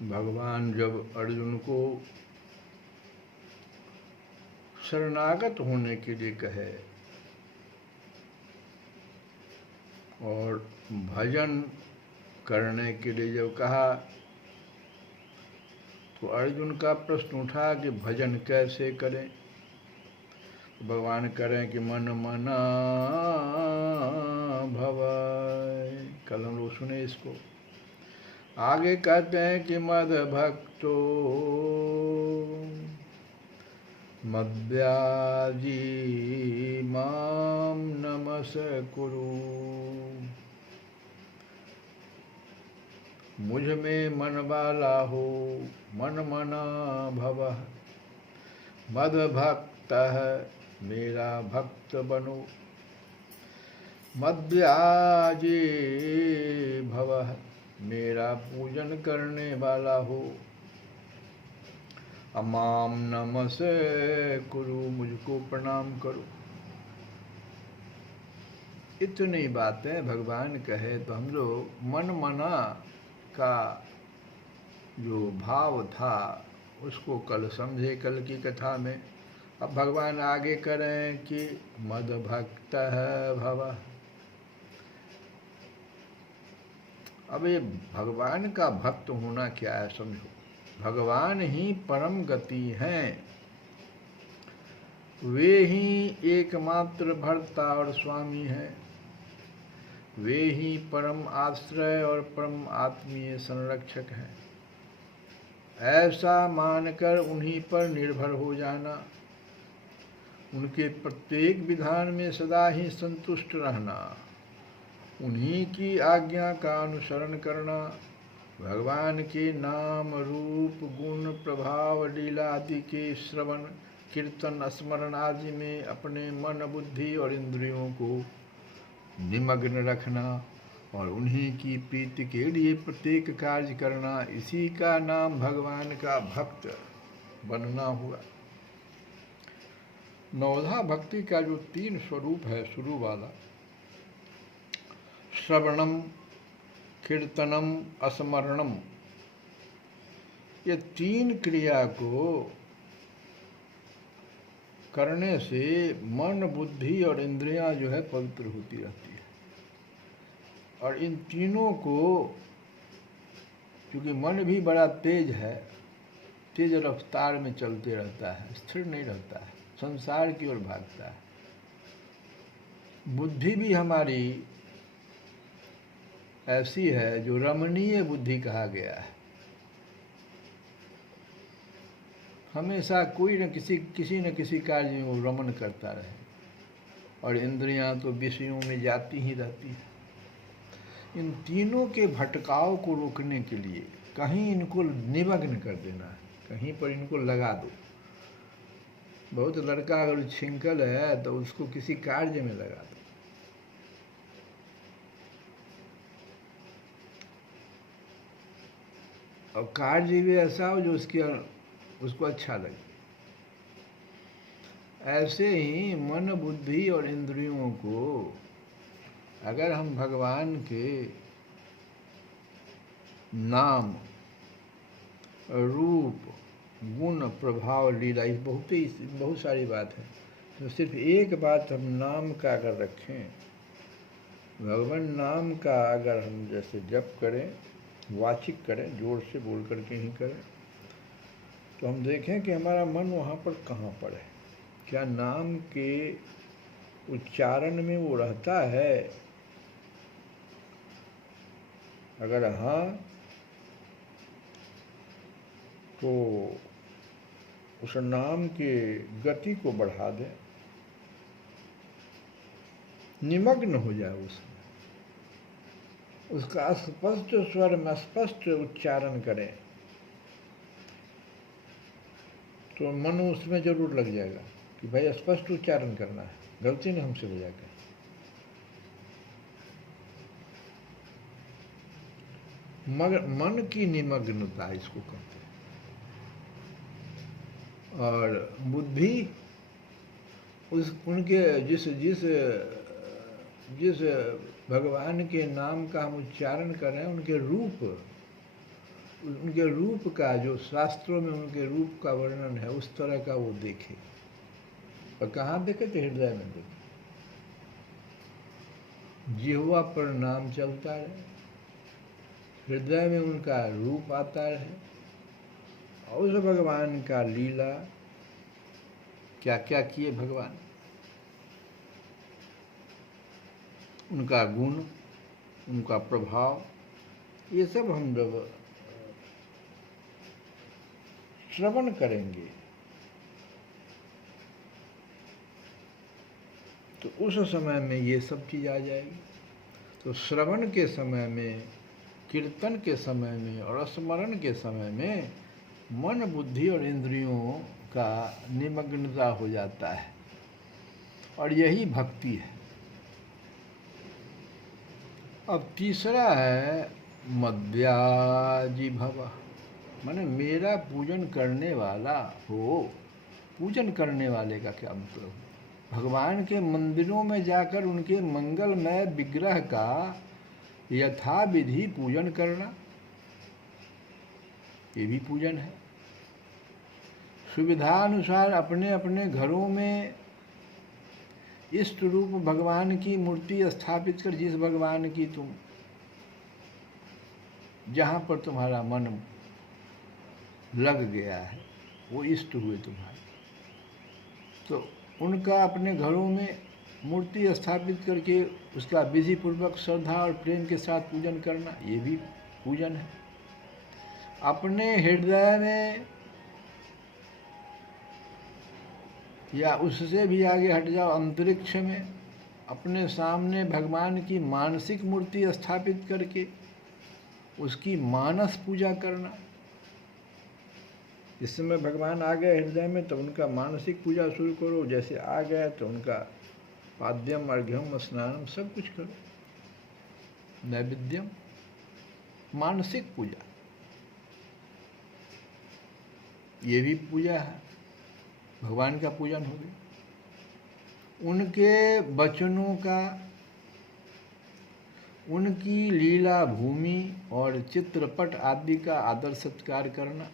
भगवान जब अर्जुन को शरणागत होने के लिए कहे और भजन करने के लिए जब कहा तो अर्जुन का प्रश्न उठा कि भजन कैसे करें। भगवान करें कि मन मना भवै। कल हम लोग सुने इसको। आगे कहते हैं कि मद भक्तो मद्याजी माम नमस्कुरु। मुझ में मन वाला हो मन मना भवः। मद भक्त मेरा भक्त बनो। मद्याजी भवः मेरा पूजन करने वाला हो। अमाम नमसे कुरु मुझको प्रणाम करो। इतनी बातें भगवान कहे तो हम लोग मन मना का जो भाव था उसको कल समझे कल की कथा में। अब भगवान आगे करें कि मद भक्त भव। अब ये भगवान का भक्त होना क्या है समझो। भगवान ही परम गति हैं, वे ही एकमात्र भर्ता और स्वामी हैं, वे ही परम आश्रय और परम आत्मीय संरक्षक हैं। ऐसा मानकर उन्हीं पर निर्भर हो जाना, उनके प्रत्येक विधान में सदा ही संतुष्ट रहना, उन्हीं की आज्ञा का अनुसरण करना, भगवान के नाम रूप गुण प्रभाव लीला आदि के श्रवण कीर्तन स्मरण आदि में अपने मन बुद्धि और इंद्रियों को निमग्न रखना और उन्हीं की प्रीति के लिए प्रत्येक कार्य करना, इसी का नाम भगवान का भक्त बनना हुआ। नवधा भक्ति का जो 3 स्वरूप है शुरू वाला, श्रवणम कीर्तनम स्मरणम, ये 3 क्रिया को करने से मन बुद्धि और इंद्रियां जो है पवित्र होती रहती है। और इन तीनों को, क्योंकि मन भी बड़ा तेज है, तेज रफ्तार में चलते रहता है, स्थिर नहीं रहता है, संसार की ओर भागता है। बुद्धि भी हमारी ऐसी है जो रमणीय बुद्धि कहा गया है। हमेशा कोई न किसी न किसी कार्य में वो रमन करता रहे, और इंद्रियां तो विषयों में जाती ही रहती है। इन तीनों के भटकाव को रोकने के लिए कहीं इनको निमग्न कर देना है, कहीं पर इनको लगा दो। बहुत लड़का अगर छिंकल है तो उसको किसी कार्य में लगा दो। और कार्य भी ऐसा हो जो उसको अच्छा लगे। ऐसे ही मन बुद्धि और इंद्रियों को अगर हम भगवान के नाम रूप गुण प्रभाव लीला, इस बहुत सारी बात है, तो सिर्फ एक बात हम नाम का अगर रखें, भगवान नाम का अगर हम जैसे जप करें, वाचिक करें, जोर से बोल करके ही करें, तो हम देखें कि हमारा मन वहाँ पर कहाँ पर है। क्या नाम के उच्चारण में वो रहता है? अगर हाँ तो उस नाम के गति को बढ़ा दें, निमग्न हो जाए उसमें, उसका स्पष्ट स्वर में स्पष्ट उच्चारण करें, तो मन उसमें जरूर लग जाएगा कि भाई स्पष्ट उच्चारण करना है, गलती नहीं हमसे हो जाएगा। मगर मन की निमग्नता इसको कहते हैं। और बुद्धि उनके जिस भगवान के नाम का हम उच्चारण कर रहे हैं, उनके रूप उनके रूप का, जो शास्त्रों में उनके रूप का वर्णन है, उस तरह का वो देखे। और कहाँ देखे? तो हृदय में देखे। जिह्वा पर नाम चलता रहे, हृदय में उनका रूप आता रहे, और उस भगवान का लीला, क्या क्या किए भगवान, उनका गुण, उनका प्रभाव, ये सब हम जब श्रवण करेंगे तो उस समय में ये सब चीज़ आ जाएगी। तो श्रवण के समय में, कीर्तन के समय में और स्मरण के समय में मन, बुद्धि और इंद्रियों का निमग्नता हो जाता है, और यही भक्ति है। अब तीसरा है मद्याजी भव, माने मेरा पूजन करने वाला हो। पूजन करने वाले का क्या मतलब? भगवान के मंदिरों में जाकर उनके मंगलमय विग्रह का यथाविधि पूजन करना, ये भी पूजन है। सुविधानुसार अपने अपने घरों में इष्ट रूप भगवान की मूर्ति स्थापित कर, जिस भगवान की तुम, जहाँ पर तुम्हारा मन लग गया है, वो इष्ट हुए तुम्हारे, तो उनका अपने घरों में मूर्ति स्थापित करके उसका विधि पूर्वक श्रद्धा और प्रेम के साथ पूजन करना, ये भी पूजन है। अपने हृदय में या उससे भी आगे हट जाओ, अंतरिक्ष में अपने सामने भगवान की मानसिक मूर्ति स्थापित करके उसकी मानस पूजा करना। इस समय भगवान आ गए हृदय में तो उनका मानसिक पूजा शुरू करो, जैसे आ गए तो उनका पाद्यम, अर्घ्यम, स्नानम सब कुछ करो, नैवेद्यम, मानसिक पूजा, ये भी पूजा है, भगवान का पूजन हो गया। उनके वचनों का, उनकी लीला भूमि और चित्रपट आदि का आदर सत्कार करना,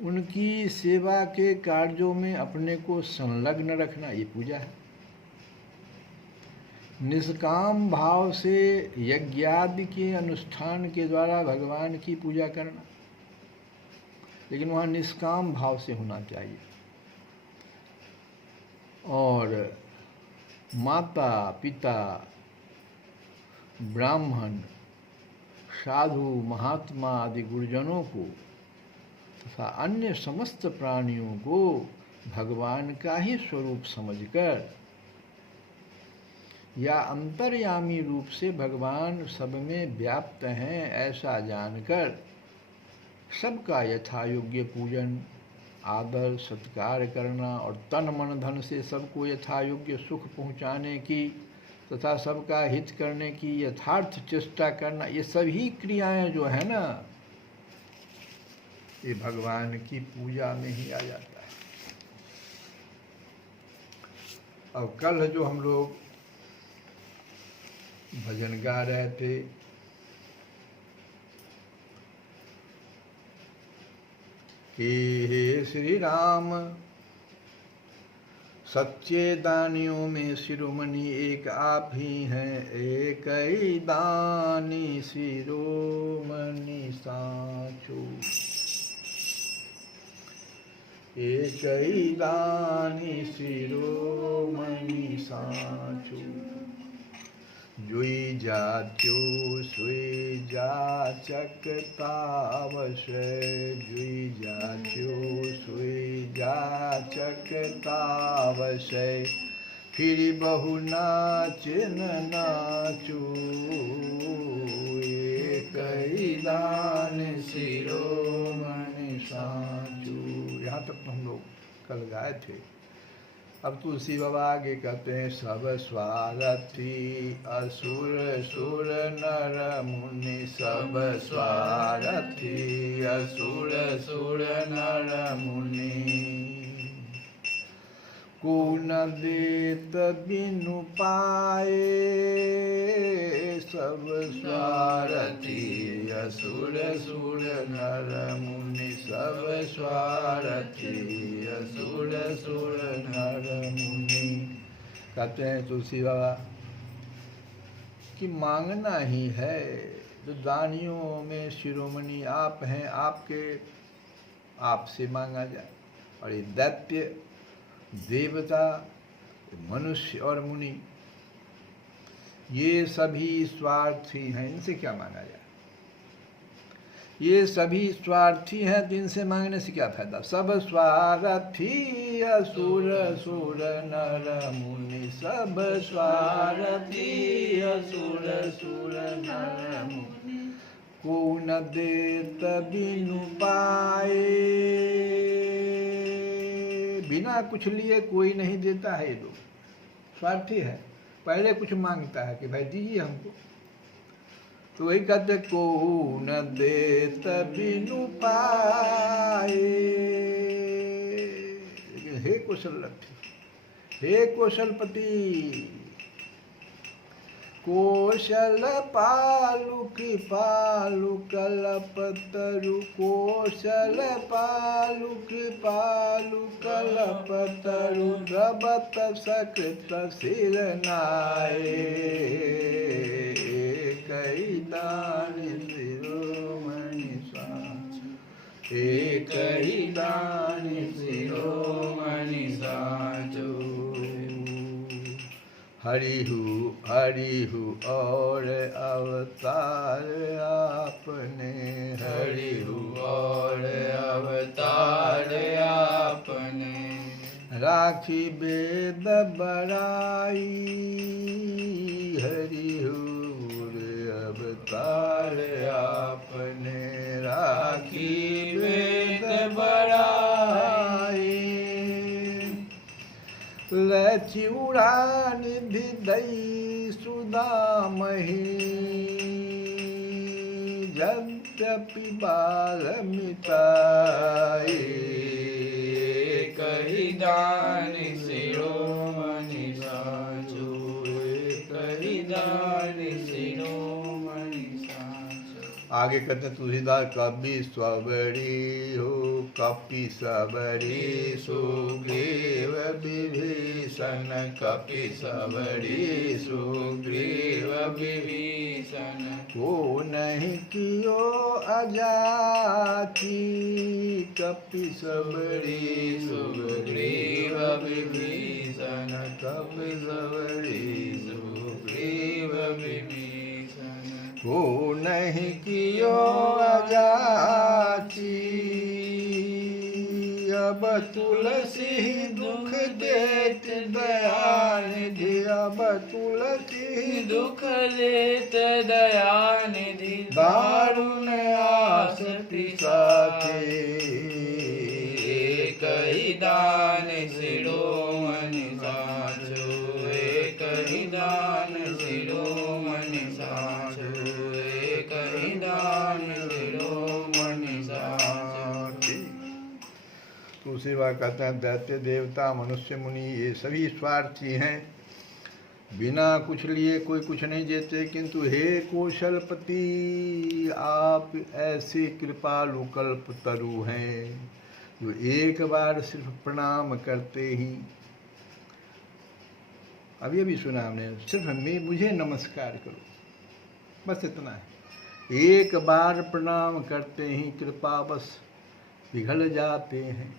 उनकी सेवा के कार्यों में अपने को संलग्न रखना, ये पूजा है। निष्काम भाव से यज्ञादि के अनुष्ठान के द्वारा भगवान की पूजा करना, लेकिन वहाँ निष्काम भाव से होना चाहिए। और माता पिता, ब्राह्मण, साधु, महात्मा आदि गुरुजनों को तथा अन्य समस्त प्राणियों को भगवान का ही स्वरूप समझकर या अंतर्यामी रूप से भगवान सब में व्याप्त हैं ऐसा जानकर सबका यथायोग्य पूजन, आदर, सत्कार करना और तन मन धन से सबको यथायोग्य सुख पहुँचाने की तथा सबका हित करने की यथार्थ चेष्टा करना, ये सभी क्रियाएं जो है ना, ये भगवान की पूजा में ही आ जाता है। अब कल जो हम लोग भजन गा रहे थे, हे श्री राम, सच्चे दानियों में शिरोमणि एक आप ही हैं, एक ही दानी शिरोमणि साचो, एक ही दानी शिरोमणि साचो, जुई जाचो सुई जाचक तावश, जुई जाचो सुई जाचक तावश, फिर बहु नाचन नाचो, एक ही दान शिरोमणि साचो। यहाँ तक तो हम लोग कल गाए थे। अब तुलसी बाबा आगे कहते हैं, सब स्वार्थी असुर सुर नर मुनि, सब स्वार्थी असुर सुर नर मुनि, को न देत बिनु पाए, सब स्वार्थी असुर सुर नर मुनि, सब स्वार्थी असुर सुर नर मुनि। कहते हैं तुलसी बाबा कि मांगना ही है, तो दानियों में शिरोमणि आप हैं, आपसे मांगा जाए। और ये दैत्य देवता मनुष्य और मुनि ये सभी स्वार्थी हैं, इनसे क्या मांगा जाए? ये सभी स्वार्थी हैं तो इनसे मांगने से क्या फायदा? सब स्वार्थी असुर सुर नर मुनि, सब स्वार्थी असुर सुर नर मुनि, को न देत बिनु पाए। बिना कुछ लिए कोई नहीं देता है। ये लोग स्वार्थी है, पहले कुछ मांगता है कि भाई दीजिए हमको, तो वही कहते को न देत बिनु पाए। लेकिन हे कौशलपति, हे कौशलपति, कौशल पालु कृपालु कल्पतरु, कौशल पालु कृपालु कल्पतरु, द्रवत सकृत सिर नाए, कई दान शिरोमणि साचु, एक ही दान शिरोमणि साचु। हरिहु और अवतार आपने, हरिहु और अवतार आपने, राखी वेद बड़ाई, हरिहु अवतार आपने, राखी वेद बड़ाई। लचिउड़ा निधि दई सुदामहि, यद्यपि बाल मिटाए, कही दान शिरोमणि साचु, कही दान शिरोमणि साचु। आगे कहते तुलसीदास, कपि स्वबड़ी हो कपि सबड़ी, सुग्रीव विभीषण, कपि सबड़ी सुग्रीव विभीषण, को नहीं कियो अजाची, कपि सबड़ी सुग्रीव विभीषण, कपि सबड़ी सुग्रीव विभीषण, को नहीं कियो अजाची। अब तुलसी दुख देत दयानिधि, अब तुलसी दुख देत दयानिधि, दारुण आसति साथे, कही दान शिरोमणि साचु, कही दान शिरोमणि साचु, कही दान शिरोमणि साचु। दूसरी बार कहते हैं दैत्य देवता मनुष्य मुनि ये सभी स्वार्थी हैं, बिना कुछ लिए कोई कुछ नहीं देते। किंतु हे कौशलपति, आप ऐसे कृपालु कल्पतरु हैं जो एक बार सिर्फ प्रणाम करते ही, अभी सुना हमने, सिर्फ मुझे नमस्कार करो, बस इतना है। एक बार प्रणाम करते ही कृपा बस पिघल जाते हैं।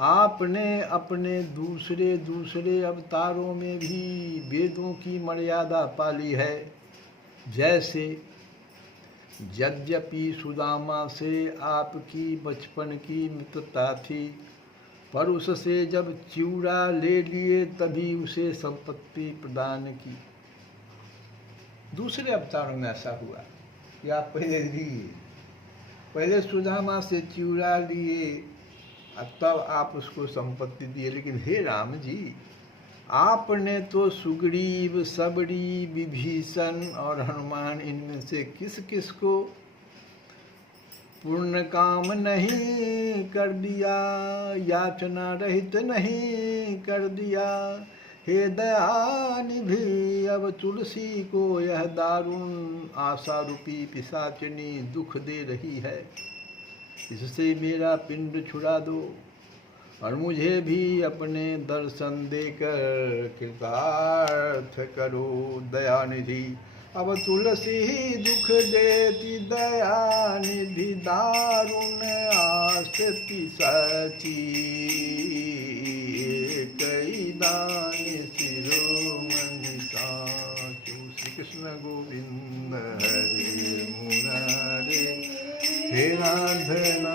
आपने अपने दूसरे दूसरे अवतारों में भी वेदों की मर्यादा पाली है। जैसे यद्यपि सुदामा से आपकी बचपन की मित्रता थी, पर उससे जब चिवड़ा ले लिए तभी उसे संपत्ति प्रदान की। दूसरे अवतारों में ऐसा हुआ कि आप पहले सुदामा से चिवड़ा लिए, तब आप उसको संपत्ति दिए। लेकिन हे राम जी, आपने तो सुग्रीव, सबरी, विभीषण और हनुमान, इनमें से किस किस को पूर्ण काम नहीं कर दिया, याचना रहित नहीं कर दिया। हे दयानिधि अब तुलसी को यह दारुण आशा रूपी पिशाचिनी दुख दे रही है, इससे मेरा पिंड छुड़ा दो और मुझे भी अपने दर्शन देकर कृतार्थ करो। दयानिधि अब तुलसी दुख देती, दयानिधि दारुण आस पिशाची। कई दान शिरोमणि साचु। श्री कृष्ण गोविंद हरे मुरारे, हे राधना